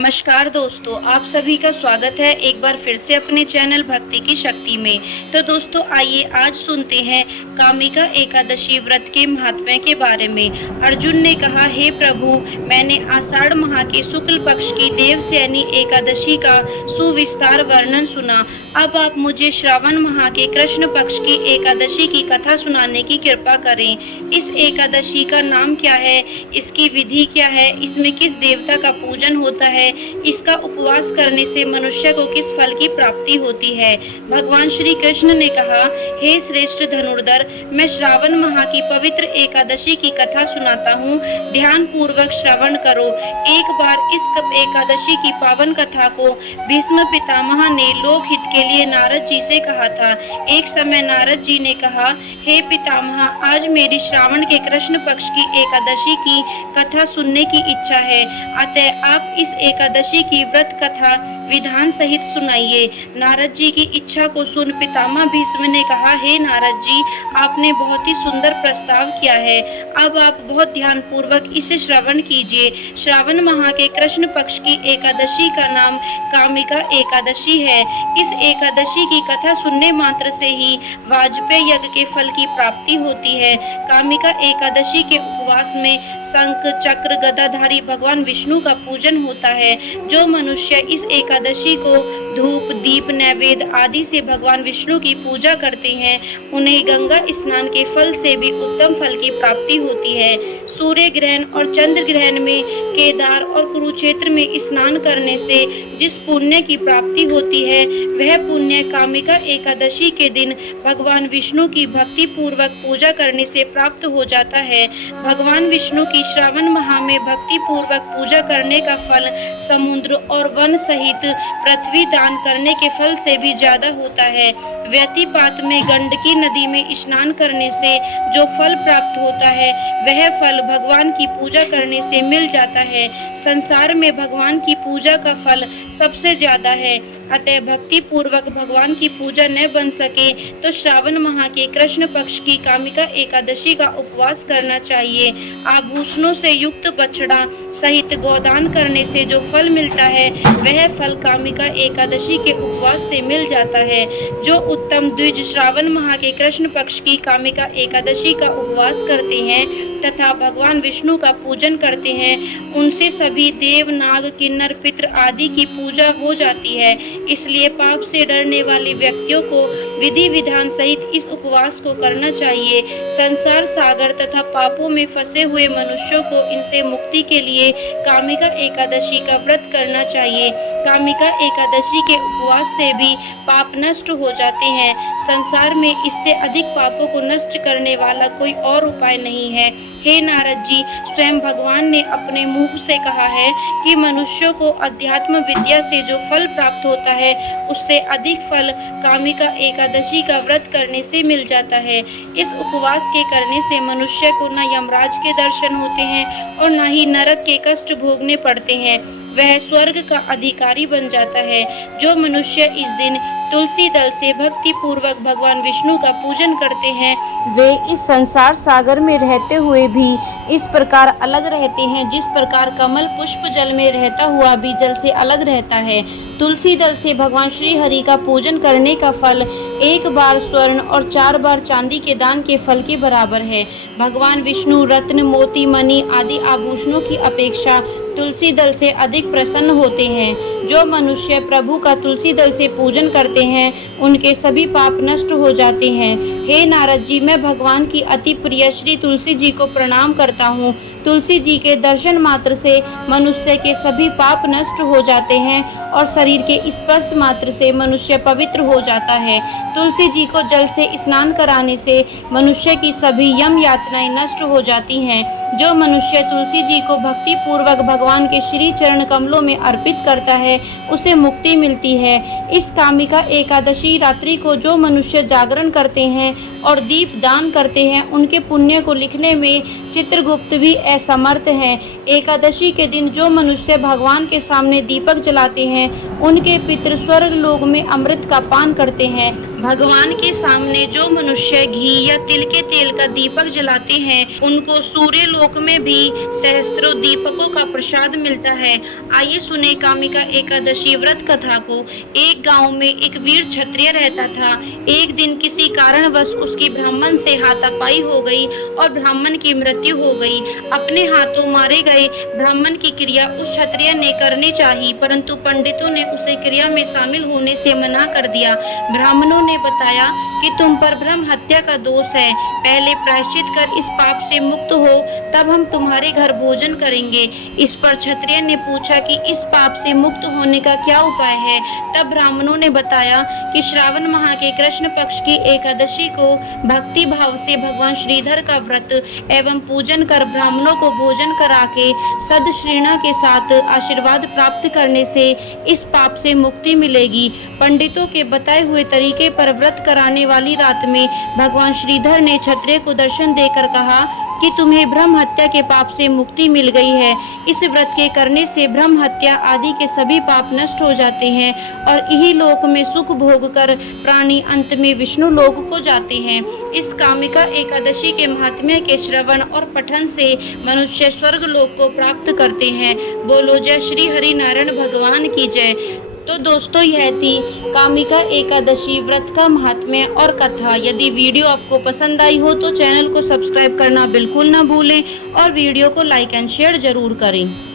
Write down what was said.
नमस्कार दोस्तों, आप सभी का स्वागत है एक बार फिर से अपने चैनल भक्ति की शक्ति में। तो दोस्तों आइए आज सुनते हैं कामिका एकादशी व्रत के महात्म्य के बारे में। अर्जुन ने कहा, हे प्रभु, मैंने आषाढ़ माह के शुक्ल पक्ष की देवशयनी एकादशी का सुविस्तार वर्णन सुना। अब आप मुझे श्रावण माह के कृष्ण पक्ष की एकादशी की कथा सुनाने की कृपा करें। इस एकादशी का नाम क्या है, इसकी विधि क्या है, इसमें किस देवता का पूजन होता है, इसका उपवास करने से मनुष्य को किस फल की प्राप्ति होती है। भगवान श्री कृष्ण ने कहा, हे श्रेष्ठ धनुर्धर, मैं श्रावण माह की पवित्र एकादशी की कथा सुनाता हूँ, ध्यान पूर्वक श्रवण करो। एक बार इस एकादशी की पावन कथा को भीष्म पितामह ने लोक हित के लिए नारद जी से कहा था। एक समय नारद जी ने कहा, हे पितामह, आज मेरी श्रावण के कृष्ण पक्ष की एकादशी की कथा सुनने की इच्छा है, अतः आप इस एकादशी की व्रत कथा विधान सहित सुनाइए। नारद जी की इच्छा को सुन पितामह भीष्म ने कहा, हे नारद जी, आपने बहुत ही सुंदर प्रस्ताव किया है, अब आप बहुत ध्यान पूर्वक इसे श्रवण कीजिए। श्रावण माह के कृष्ण पक्ष की एकादशी का नाम कामिका एकादशी है। इस एकादशी की कथा सुनने मात्र से ही वाजपेय यज्ञ के फल की प्राप्ति होती है। कामिका एकादशी के उपवास में शंख चक्र गदाधारी भगवान विष्णु का पूजन होता है। जो मनुष्य इस एकादशी को धूप दीप नैवेद्य आदि से भगवान विष्णु की पूजा करते हैं, उन्हें गंगा स्नान के फल से भी उत्तम फल की प्राप्ति होती है। सूर्य ग्रहण और चंद्र ग्रहण में केदार और कुरुक्षेत्र में स्नान करने से जिस पुण्य की प्राप्ति होती है, वह पुण्य कामिका एकादशी के दिन भगवान विष्णु की भक्ति पूर्वक पूजा करने से प्राप्त हो जाता है। भगवान विष्णु की श्रावण माह में भक्ति पूर्वक पूजा करने का फल समुद्र और वन सहित पृथ्वी दान करने के फल से भी ज्यादा होता है। व्यतिपात में गंडकी नदी में स्नान करने से जो फल प्राप्त होता है, वह फल भगवान की पूजा करने से मिल जाता है। संसार में भगवान की पूजा का फल सबसे ज्यादा है, अतः भक्ति पूर्वक भगवान की पूजा न बन सके तो श्रावण माह के कृष्ण पक्ष की कामिका एकादशी का उपवास करना चाहिए। आभूषणों से युक्त बछड़ा सहित गोदान करने से जो फल मिलता है, वह फल कामिका एकादशी के उपवास से मिल जाता है। जो उत्तम द्विज श्रावण माह के कृष्ण पक्ष की कामिका एकादशी का उपवास करते हैं तथा भगवान विष्णु का पूजन करते हैं, उनसे सभी देव नाग किन्नर पितृ आदि की पूजा हो जाती है। इसलिए पाप से डरने वाले व्यक्तियों को विधि विधान सहित इस उपवास को करना चाहिए। संसार सागर तथा पापों में फंसे हुए मनुष्यों को इनसे मुक्ति के लिए कामिका एकादशी का व्रत करना चाहिए। कामिका एकादशी के उपवास से भी पाप नष्ट हो जाते हैं। संसार में इससे अधिक पापों को नष्ट करने वाला कोई और उपाय नहीं है। हे नारद जी, स्वयं भगवान ने अपने मुख से कहा है कि मनुष्यों को अध्यात्म विद्या से जो फल प्राप्त होता है, उससे अधिक फल कामिका एकादशी का व्रत करने से मिल जाता है। इस उपवास के करने से मनुष्य को न यमराज के दर्शन होते हैं और न ही नरक के कष्ट भोगने पड़ते हैं, वह स्वर्ग का अधिकारी बन जाता है। जो मनुष्य इस दिन तुलसी दल से भक्ति पूर्वक भगवान विष्णु का पूजन करते हैं, वे इस संसार सागर में रहते हुए भी इस प्रकार अलग रहते हैं जिस प्रकार कमल पुष्प जल में रहता हुआ भी जल से अलग रहता है। तुलसी दल से भगवान श्री हरि का पूजन करने का फल 1 बार स्वर्ण और 4 बार चांदी के दान के फल के बराबर है। भगवान विष्णु रत्न मोती मणि आदि आभूषणों की अपेक्षा तुलसी दल से अधिक प्रसन्न होते हैं। जो मनुष्य प्रभु का तुलसी दल से पूजन करते हैं, उनके सभी पाप नष्ट हो जाते हैं। हे नारद जी, मैं भगवान की अति प्रिय श्री तुलसी जी को प्रणाम करता हूँ। तुलसी जी के दर्शन मात्र से मनुष्य के सभी पाप नष्ट हो जाते हैं और शरीर के स्पर्श मात्र से मनुष्य पवित्र हो जाता है। तुलसी जी को जल से स्नान कराने से मनुष्य की सभी यम यातनाएं नष्ट हो जाती हैं। जो मनुष्य तुलसी जी को भक्ति पूर्वक भगवान के श्री चरण कमलों में अर्पित करता है, उसे मुक्ति मिलती है। इस कामिका एकादशी रात्रि को जो मनुष्य जागरण करते हैं और दीप दान करते हैं, उनके पुण्य को लिखने में चित्रगुप्त भी असमर्थ हैं। एकादशी के दिन जो मनुष्य भगवान के सामने दीपक जलाते हैं, उनके पितृ स्वर्ग लोक में अमृत का पान करते हैं। भगवान के सामने जो मनुष्य घी या तिल के तेल का दीपक जलाते हैं उनको सूर्य लोक में भी सहस्त्रों दीपकों का प्रसाद मिलता है। आइए सुने कामिका एकादशी व्रत कथा को। एक गांव में एक वीर क्षत्रिय रहता था। एक दिन किसी कारणवश उसकी ब्राह्मण से हाथापाई हो गई और ब्राह्मण की मृत्यु हो गई। अपने हाथों मारे गए ब्राह्मण की क्रिया उस क्षत्रिय ने करनी चाहिए, परंतु पंडितों ने उसे क्रिया में शामिल होने से मना कर दिया। ब्राह्मणों ने बताया कि तुम पर ब्रह्म हत्या का दोष है, पहले प्रायश्चित कर इस पाप से मुक्त हो, तब हम तुम्हारे घर भोजन करेंगे। इस पर क्षत्रिय ने पूछा कि इस पाप से मुक्त होने का क्या उपाय है। तब ब्राह्मणों ने बताया कि श्रावण माह के कृष्ण पक्ष की एकादशी को भक्ति भाव से भगवान श्रीधर का व्रत एवं पूजन कर ब्राह्मणों को भोजन करा के सदश्रीणा के साथ आशीर्वाद प्राप्त करने से इस पाप से मुक्ति मिलेगी। पंडितों के बताए हुए तरीके पर व्रत कराने वाली रात में भगवान श्रीधर ने क्षत्रिय को दर्शन देकर कहा कि तुम्हें ब्रह्म हत्या के पाप से मुक्ति मिल गई है। इस व्रत के करने से ब्रह्म हत्या आदि के सभी पाप नष्ट हो जाते हैं और इही लोक में सुख भोग कर प्राणी अंत में विष्णु लोक को जाते हैं। इस कामिका एकादशी के महात्म्य के श्रवण और पठन से मनुष्य स्वर्ग लोक को प्राप्त करते हैं। बोलो जय श्री हरि नारायण भगवान की जय। तो दोस्तों यह थी कामिका एकादशी व्रत का महात्म्य और कथा। यदि वीडियो आपको पसंद आई हो तो चैनल को सब्सक्राइब करना बिल्कुल ना भूलें और वीडियो को लाइक एंड शेयर जरूर करें।